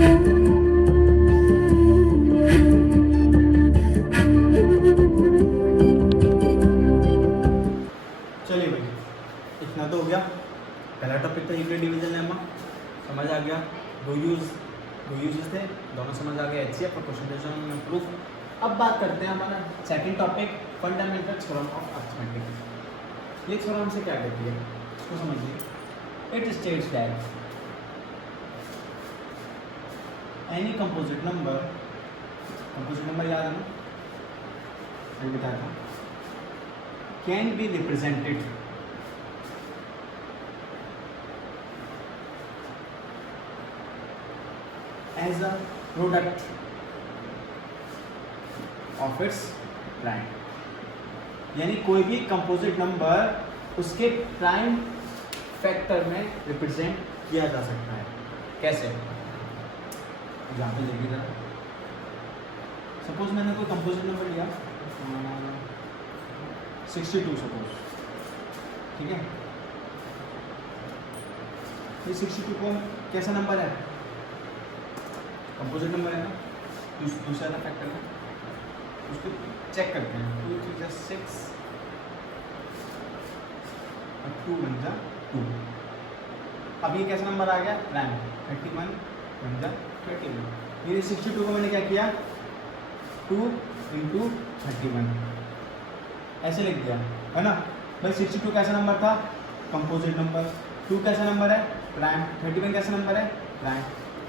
चलिए भाई, इतना तो हो गया। पहला टॉपिक था यूक्लिड डिवीजन लेमा, समझ आ गया। दो यूज थे, दोनों समझ आ गया। HCF और क्वेश्चन प्रूफ। अब बात करते हैं हमारा second topic, fundamental theorem of arithmetic. ये थ्योरम से क्या कहती है इसको समझिए। It states that any composite number याद है ना, मैंने बताया था, can be represented as a product of its prime। यानी कोई भी कंपोजिट नंबर उसके प्राइम फैक्टर में रिप्रेजेंट किया जा सकता है। कैसे? एग्जाम्पल देखिए जरा। सपोज मैंने कोई कंपोजिट नंबर लिया 62 सपोज, ठीक है। ये 62 को कैसा नंबर है? कंपोजिट नंबर है ना, दूसरा फैक्टर है, उसको चेक करते हैं। 2 3 6 और 2 1 जा 2। अब ये कैसा नंबर आ गया? प्राइम। 31 1 जा 31। ये 62 को मैंने क्या किया? 2 × 31 ऐसे लिख दिया, है ना भाई। 62 कैसा नंबर था? Composite number. 2 कैसा नंबर है? प्राइम। 31 कैसा नंबर है? प्राइम।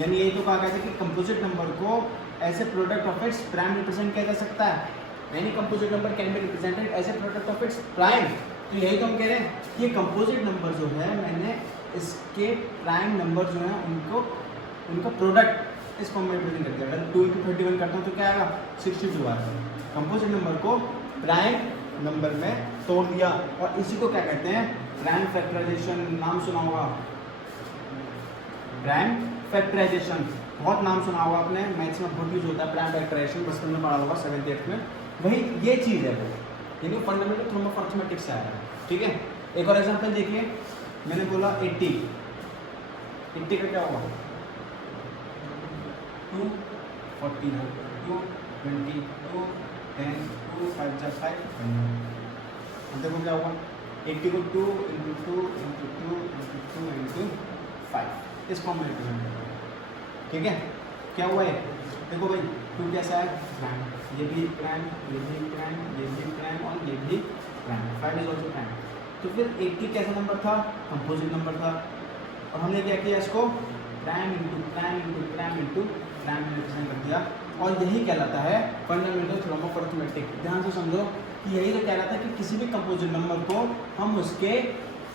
यानी यही तो कहा गया था कि कंपोजिट नंबर को ऐसे product of its prime represent किया जा सकता है। यानी composite number can be represented as a product of its prime. तो यही तो हम कह रहे हैं कि ये कंपोजिट नंबर जो है, मैंने इसके प्राइम नंबर जो है उनका प्रोडक्ट इस फॉर्म में रिप्रेजेंट कर दिया। अगर 2 × 31 करता हूँ तो क्या आएगा? 62 आएगा। कंपोजिट नंबर को प्राइम नंबर में तोड़ दिया, और इसी को क्या कहते हैं? Prime factorization. नाम सुना होगा, प्राइम फैक्टराइजेशन, बहुत नाम सुना होगा आपने, मैथ्स में बहुत यूज होता है प्राइम फैक्टराइजेशन, बचपन में पढ़ा होगा 7th 8th में। वही ये चीज़ है वो, यानी फंडामेंटल थ्योरम ऑफ अरिथमेटिक से आया है, ठीक है। एक और एग्जांपल देखिए, मैंने बोला 80 का क्या होगा? 2 40 2 20 2 10 2 5 जा 5। अब देखो क्या होगा? 80 को 2 × 2 × 2 × 2 × 5 इस फॉर्म में रिप्रेजेंट करते हैं, ठीक है। क्या हुआ है? देखो भाई, 2 कैसा है? प्राइम। ये भी प्राइम, ये भी प्राइम, ये भी प्राइम और ये भी प्राइम। 5 is also prime. तो फिर 80 कैसा नंबर था? कंपोजिट नंबर था। और हमने क्या किया? इसको प्राइम × प्राइम × प्राइम × प्राइम में रिप्रेजेंट कर दिया, और यही कहलाता है फंडामेंटल थ्योरम ऑफ अरिथमेटिक। ध्यान से समझो कि यही तो कहलाता है कि किसी भी कंपोजिट नंबर को हम उसके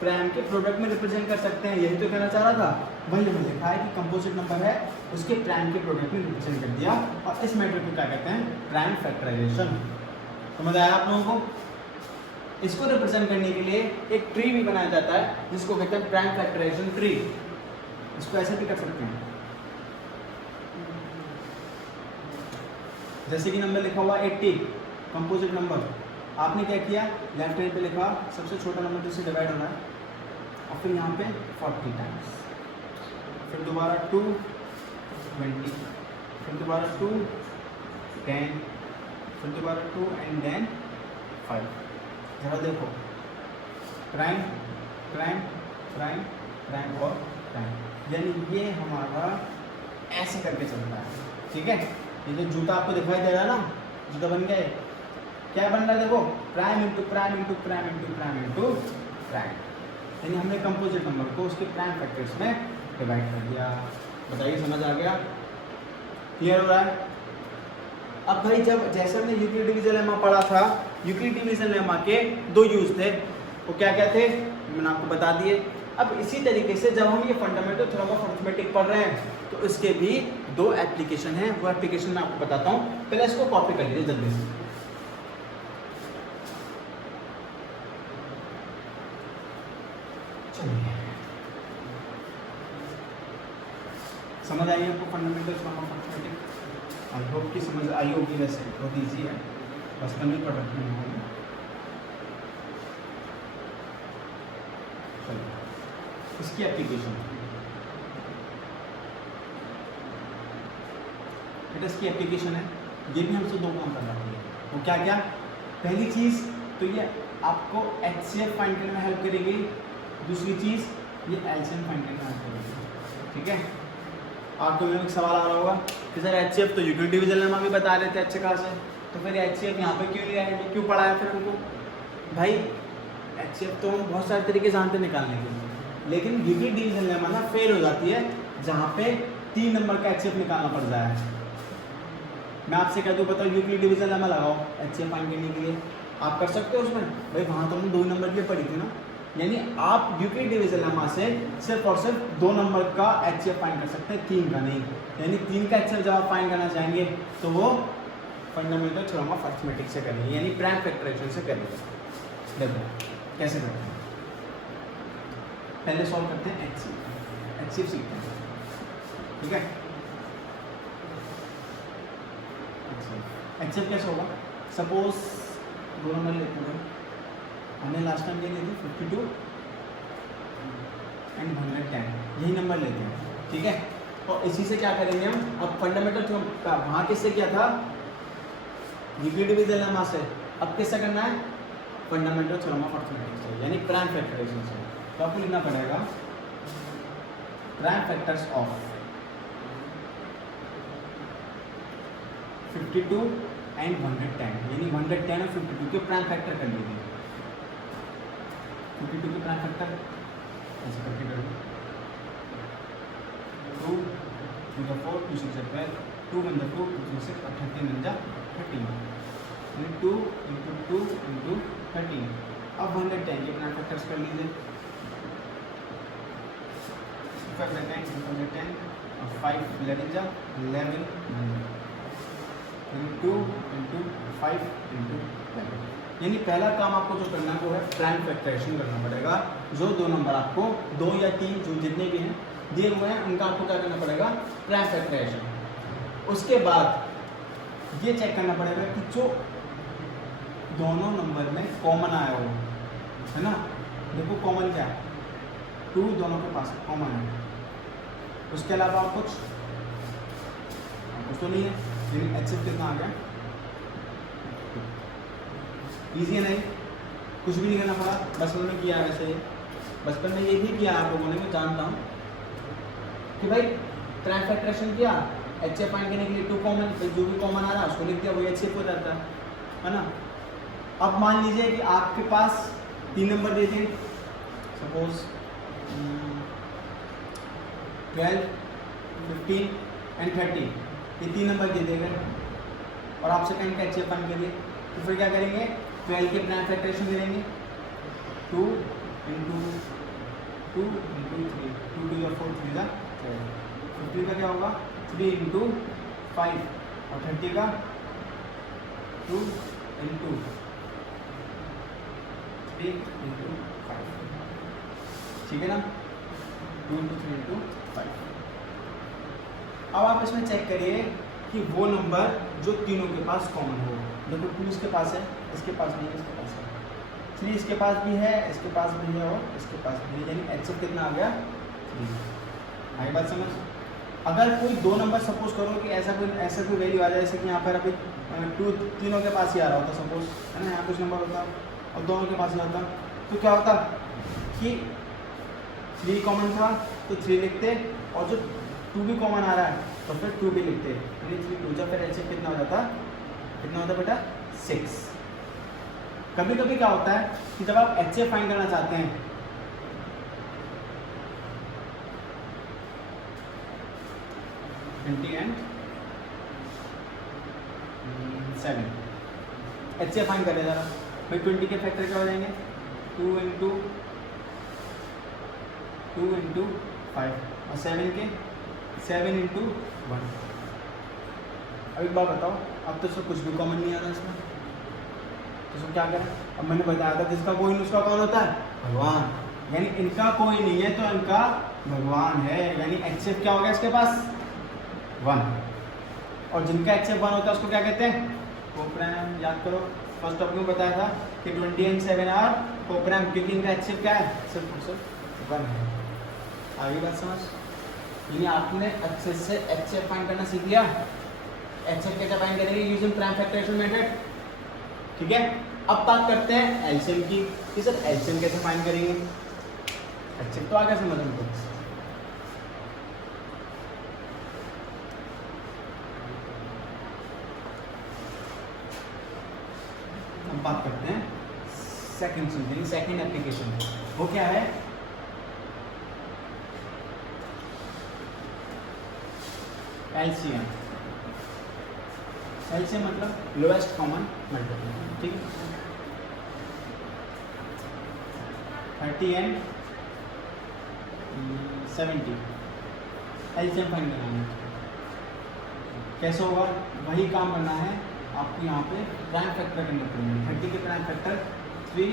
प्राइम के प्रोडक्ट में रिप्रेजेंट कर सकते हैं। यही तो कहना चाह रहा था। वही हमने लिखा है कि कंपोजिट नंबर है, उसके प्राइम के प्रोडक्ट में रिप्रेजेंट कर दिया, और इस मेथड को क्या कहते हैं? Prime factorization. समझ आया आप लोगों को? इसको रिप्रेजेंट करने के लिए एक ट्री भी बनाया जाता है जिसको कहते हैं प्राइम फैक्टराइजेशन ट्री। इसको ऐसे भी कर सकते हैं, जैसे कि नंबर लिखा हुआ 80 कंपोजिट नंबर। आपने क्या किया? लेफ्ट हैंड पे लिखा सबसे छोटा नंबर जिससे डिवाइड हो रहा है, और फिर यहाँ पे 40 टाइम्स, फिर दोबारा 2 20, फिर दोबारा 2 10, फिर दोबारा 2 एंड देन 5। जरा देखो, प्राइम प्राइम प्राइम प्राइम और प्राइम, यानी ये हमारा ऐसे करके चलता है, ठीक है। ये जो जूता आपको दिखाई दे रहा है ना, जूता बन गया है, क्या बन रहा है? देखो, prime × prime × prime × prime × prime. यानी हमने कंपोजिट नंबर को उसके प्राइम फैक्टर्स में डिवाइड कर दिया। बताइए, समझ आ गया? क्लियर हो रहा है? अब भाई, जब जैसे हमने यूक्लिड डिवीजन लेमा पढ़ा था, यूक्लिड डिवीजन लेमा के 2 यूज थे। वो क्या क्या थे? मैंने आपको बता दिए। अब इसी तरीके से जब हम ये फंडामेंटल थ्योरम ऑफ अरिथमेटिक पढ़ रहे हैं, तो इसके भी 2 एप्लीकेशन हैं। वो एप्लीकेशन मैं आपको बताता हूँ। पहले इसको कॉपी कर लीजिए जल्दी से। समझ आई आपको fundamental theorem of arithmetic? I hope कि समझ आई होगी। वैसे बहुत ईजी है, बस कल ही पढ़ रखी है। इसकी एप्लीकेशन बेटा इसकी एप्लीकेशन है, ये भी हमसे 2 काम करवाती है। वो क्या क्या? पहली चीज़ तो ये आपको HCF फाइंड करने में हेल्प करेगी, दूसरी चीज़ ये LCM फाइंड करने में हेल्प करेगी। ठीक है, आपको एक सवाल आ रहा होगा कि सर HCF तो यूक्लिड डिवीजन लेमा भी बता रहे थे अच्छे खासे, तो फिर HCF यहाँ पे क्यों नहीं आएंगे, क्यों पढ़ा है फिर उनको? भाई HCF तो हम बहुत सारे तरीके जानते निकालने के लिए, लेकिन यूक्लिड डिवीजन लेमा ना फेल हो जाती है जहाँ पे 3 नंबर का HCF निकालना पड़ जाए। मैं आपसे कह दूँ बताओ यूक्लिड डिवीजन लेमा लगाओ HCF फाइंड करने के लिए, आप कर सकते हो उसमें? भाई वहाँ तो हमने 2 नंबर की पढ़ी थी ना, यानी आप यूक्लिड डिवीजन लेमा से सिर्फ और सिर्फ 2 नंबर का HCF फाइंड कर सकते हैं, 3 का नहीं। यानी 3 का HCF जब आप फाइंड करना चाहेंगे तो वो फंडामेंटल थ्योरम ऑफ अरिथमेटिक से करेंगे, यानी प्राइम फैक्टराइजेशन से करेंगे। देखो कैसे करते हैं, पहले सॉल्व करते हैं HCF सीखते हैं। ठीक है, HCF कैसे होगा? सपोज 2 नंबर लेते हैं, हमने लास्ट टाइम ये लिए थे 52 एंड 110, यही नंबर लेते हैं। ठीक है, और इसी से क्या करेंगे हम? अब फंडामेंटल थ्योरम का वहाँ किससे किया था? यूक्लिड डिवीजन लेमा से। अब किससे करना है? फंडामेंटल थ्योरम ऑफ अरिथमेटिक से, यानी प्राइम फैक्टराइजेशन से। तो आपको लिखना पड़ेगा प्राइम फैक्टर्स ऑफ 52 एंड 110, यानी 110 और 52 के प्राइम फैक्टर कर लीजिए। 52 के प्राइम फैक्टर ऐसे करके कर लो, 2 2 का 4 2 6 12 2 1 2 2 6 18 बन जा 13, 2 इंटू 2 इंटू 13। अब 110 के प्राइम फैक्टर्स कर लीजिए, 10 और 5 11 जा 11 2 इंटू 5 इंटू 11। यानी पहला काम आपको जो करना है वो है प्राइम फैक्टराइजेशन करना पड़ेगा। जो 2 नंबर आपको 2 या 3 जो जितने भी हैं दिए हुए हैं उनका आपको क्या करना पड़ेगा? Prime factorization. उसके बाद ये चेक करना पड़ेगा कि जो दोनों नंबर में कॉमन आया हो, है ना? देखो कॉमन क्या है, 2 दोनों के पास कॉमन है, उसके अलावा और कुछ तो नहीं है। लेकिन HCF कितना आ गया? ईजी है नहीं, कुछ भी नहीं करना पड़ा, बस उन्होंने किया वैसे ही। बचपन में ये भी किया आप लोगों ने, मैं जानता हूँ कि भाई प्राइम फैक्टराइजेशन किया, HCF फाइंड करने के लिए 2 कॉमन, जो भी कॉमन आ रहा है उसको लिख दिया, वही HCF हो जाता है ना? अब मान लीजिए कि आपके पास 3 नंबर दे दिए, सपोज 12 15 एंड 30, ये 3 नंबर दे दिए गए और आपसे कहेंगे कि HCF फाइंड करिए, तो फिर क्या करेंगे? 12 के प्राइम फैक्टराइजेशन करेंगे, 2 इंटू 2 इंटू 3, 2 2 या 4 3 का 50 का क्या होगा? 3 इंटू 5 और 30 का 2 इंटू 3 इंटू 5। ठीक है ना? 2 इंटू 3 इंटू 5। अब आप इसमें चेक करिए कि वो नंबर जो तीनों के पास कॉमन हो। देखो 2 इसके पास है, इसके पास नहीं है, इसके पास है, 3 इसके पास भी है, इसके पास भी है और इसके पास भी है, यानी HCF कितना आ गया? 3। आई बात समझ? अगर कोई 2 नंबर सपोज करो कि ऐसा कोई वैल्यू आ जाए, जैसे कि यहाँ पर अभी 2 तीनों के पास ही आ रहा होता सपोज, है ना? यहाँ कुछ नंबर होता और दोनों के पास ही होता, तो क्या होता कि 3 कॉमन था तो 3 लिखते, और जो 2 भी कॉमन आ रहा है तो फिर 2 भी लिखते, यानी 3 2 जब फिर HCF कितना हो जाता? कितना होता बेटा? 6। कभी कभी क्या होता है कि जब आप HCF फाइंड करना चाहते हैं, एंड 7 HCF फाइंड करें जरा भाई, 20 के फैक्टर क्या हो जाएंगे? 2 इंटू 5 और 7 के 7 इंटू 1। अब एक बात बताओ, अब तो इसमें कुछ भी कॉमन नहीं आ रहा इसमें, तो इसमें क्या करें? अब मैंने बताया था जिसका कोई नहीं उसका कौन होता है? भगवान। यानी इनका कोई नहीं है तो इनका भगवान है, यानी HCF क्या हो गया इसके पास? 1। और जिनका HCF 1 होता है उसको क्या कहते हैं? कोप्राइम। याद करो फर्स्ट टॉपिक में बताया था कि 20 एंड 7 आर कोप्राइम, क्योंकि इनका HCF क्या है? सिर्फ 1 है। आगे बात समझ? यानी आपने अच्छे से HCF फाइंड करना सीख लिया। HCF कैसे फाइंड करेंगे? Using prime factorization method. ठीक है, अब बात करते हैं एलसीएम की कि सर एलसीएम कैसे फाइंड करेंगे। HCF तो आ गया समझ हमको। अब बात करते हैं सेकंड चीज, सेकंड एप्लीकेशन। वो क्या है? एलसीएम। एलसीएम मतलब लोएस्ट कॉमन मल्टीपल। ठीक है, 30 एंड 70 एलसीएम फाइंड करना है। कैसे होगा? वही काम करना है आपको यहाँ पे प्राइम फैक्टर करने पड़ेंगे। 30 के प्राइम फैक्टर 2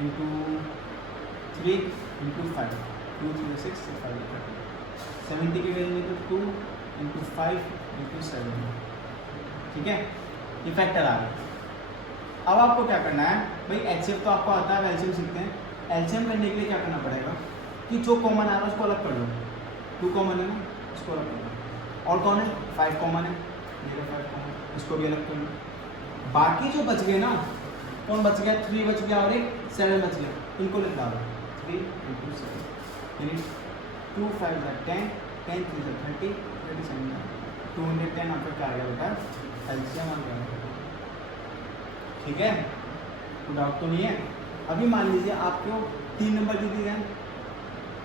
इंटू 3 इंटू 5, 2 3 6 5 30। 70 की वैल्यू तो 2 इंटू 5 इंटू 7। ठीक है, ये फैक्टर आ गया। अब आपको क्या करना है भाई? एचसीएफ तो आपको आता है, एलसीएम सीखते हैं। एलसीएम करने के लिए क्या करना पड़ेगा कि जो कॉमन आ रहा है उसको अलग कर लो। 2 कॉमन है ना, उसको अलग कर लो। और कौन है? 5 कॉमन है, मेरा 5 कॉमन, इसको भी अलग कर लो। बाकी जो बच गए ना, कौन बच गया? 3 बच गया और एक 7 बच गया, इनको लिख डालो। 3 इंटू 7 यानी 2 5 10, 10 3 30, 27 210 आपका क्या आ गया बेटा? एलसीएम आ गया। ठीक है, कोई डाउट तो नहीं है? अभी मान लीजिए आपको 3 नंबर दे दिए हैं,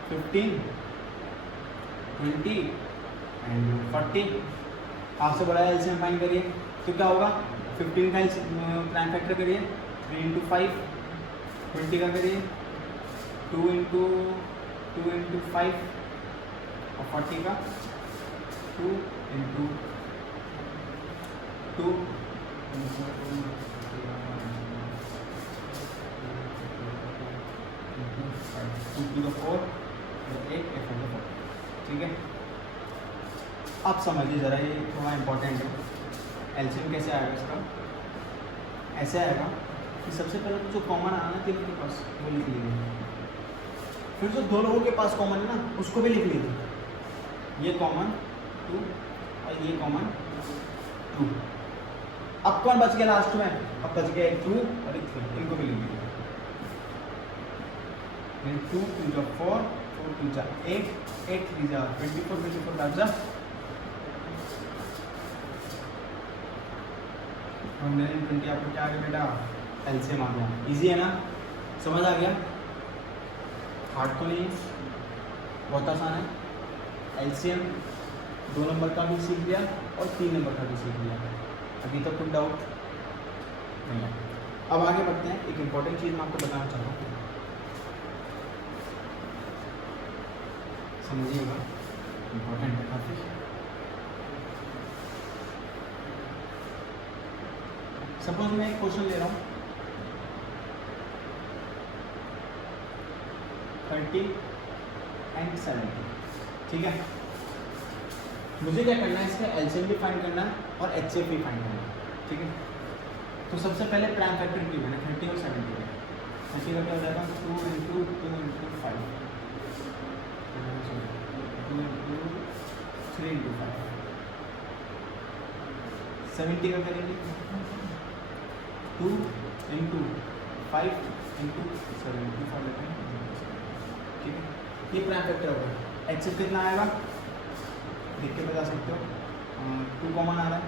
15 20 एंड 40। आपसे बड़ा एलसीएम फाइंड करिए तो क्या होगा? 15 का प्राइम फैक्टर करिए, 3 इंटू 5, 20 का करिए 2 इंटू 5 और 40 का 2 इंटू 2 टू द 4 और 1 4। ठीक है, अब समझिए ज़रा, ये थोड़ा इम्पोर्टेंट है। एलसीएम कैसे आएगा इसका? ऐसे आएगा कि सबसे पहले तो जो कॉमन आना ना तीनों के पास वो लिख लीजिए, फिर जो 2 लोगों के पास कॉमन है ना उसको भी लिख लीजिए। ये कॉमन 2 और ये कॉमन 2। अब कौन बच गया लास्ट में? अब बच गया एक 2 और एक 3, इनको भी लिख लीजिए। 2 2 4 4 2 8 8 3 24 24 5 120। आपको क्या आ गया बेटा? एलसीएम आ गया। इजी है ना, समझ आ गया? हार्ड तो नहीं, बहुत आसान है। एलसीएम 2 नंबर का भी सीख लिया और 3 नंबर का भी सीख लिया। अभी तक कोई डाउट नहीं है? अब आगे बढ़ते हैं। एक इम्पॉर्टेंट चीज़ मैं आपको बताना चाह रहा हूँ, समझिएगा, इम्पोर्टेंट है काफ़ी। सपोज मैं एक क्वेश्चन ले रहा हूँ 30 एंड 70। ठीक है, मुझे क्या करना है? इसका एलसीएम भी फाइंड करना है और एचसीएफ भी फाइंड करना है। ठीक है, तो सबसे पहले प्राइम फैक्टर की मैंने 30 और 70 का। 30 का क्या हो जाएगा? 2 इंटू 5 2 इंटू 3 इंटू 5। 70 का करेंगे 2 इंटू 5 इंटू 7 इंटू 5। ठीक है, ये प्राइम फैक्टर होगा। एचसीएफ कितना आएगा देख के बता सकते हो। 2 कॉमन आ रहा है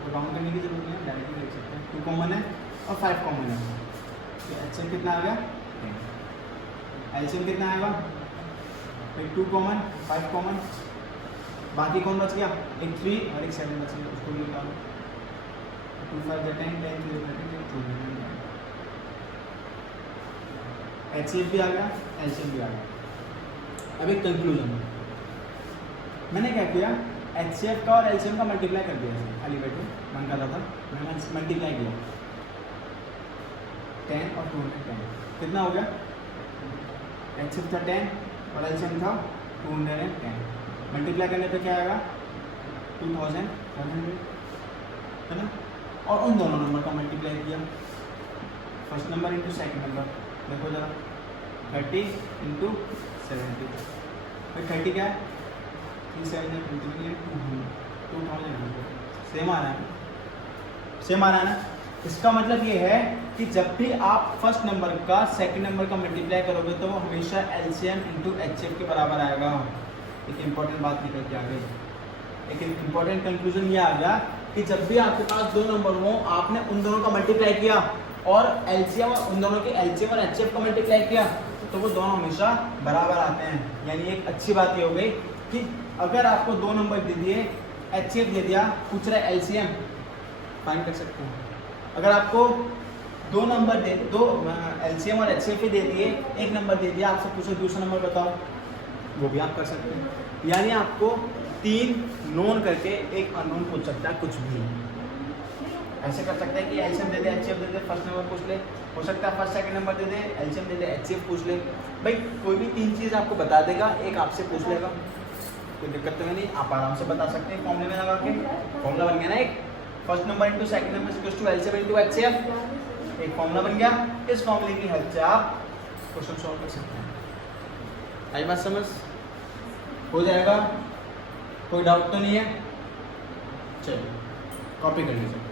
तो राउंड करने की जरूरत नहीं है, डायरेक्टली देख सकते हैं। 2 कॉमन है और 5 कॉमन है, तो एचसीएफ कितना आ गया? एलसीएम कितना आएगा? फिर 2 कॉमन 5 कॉमन, बाकी कौन बच गया? एक 3 और एक 7 बच गया, उसको भी निकालो। 2 5 10 10 3 13 2। एचसीएफ भी आ गया, एलसीएम भी आ गया। अब एक कंक्लूजन, मैंने क्या किया? एचसीएफ का और एलसीएम का मल्टीप्लाई कर दिया। खाली बैठे मन कर रहा था, मैंने मल्टीप्लाई किया 10 और 210। कितना हो गया? एचसीएफ था 10 और एलसीएम था 210। मल्टीप्लाई करने पे क्या आएगा? 2100 है ना। और उन दोनों नंबर का मल्टीप्लाई किया, first number into second number. देखो जरा 30 इंटू 70, फिर 30 क्या है? 3 7 या 2000 सेम आ रहा है, सेम आ रहा है ना। इसका मतलब ये है कि जब भी आप फर्स्ट नंबर का सेकंड नंबर का मल्टीप्लाई करोगे तो वो हमेशा एलसीएम इंटू एचसीएफ के बराबर आएगा। एक इंपॉर्टेंट बात निकल के आ गई, एक इंपॉर्टेंट कंक्लूजन ये आ गया कि जब भी आपके पास दो नंबर हो, आपने उन दोनों का मल्टीप्लाई किया और एलसीएम और उन दोनों के एलसीएम और एचसीएफ का मल्टीप्लाई किया तो वो दोनों हमेशा बराबर आते हैं। यानी एक अच्छी बात ये हो गई कि अगर आपको दो नंबर दे दिए, एचसीएफ दे दिया, पूछ रहा है एलसीएम, फाइंड कर सकते हैं। अगर आपको दो नंबर दे, दो एलसीएम और एचसीएफ दे दिए, एक नंबर दे दिया, आपसे पूछो दूसरा नंबर बताओ, वो भी आप कर सकते हैं। यानी आपको 3 नोन करके एक अननोन पूछ सकता है कुछ भी। ऐसे कर सकते हैं कि एलसीएम दे दे, एचसीएफ दे दे, फर्स्ट नंबर पूछ ले, हो सकता है फर्स्ट सेकंड नंबर दे दे, एलसीएम दे दे, एचसीएफ पूछ ले। भाई कोई भी 3 चीज़ आपको बता देगा, एक आपसे पूछ लेगा, कोई दिक्कत तो नहीं, आप आराम से बता सकते हैं फॉर्मूले में लगा के। फॉर्मूला बन गया ना, एक first number into second number equals to LCM into HCF, एक फॉर्मूला बन गया। इस फॉर्मूले की हेल्प से आप क्वेश्चन सॉल्व कर सकते हैं। आई बात समझ हो जाएगा, कोई डाउट तो नहीं है? चलिए कॉपी कर लीजिए।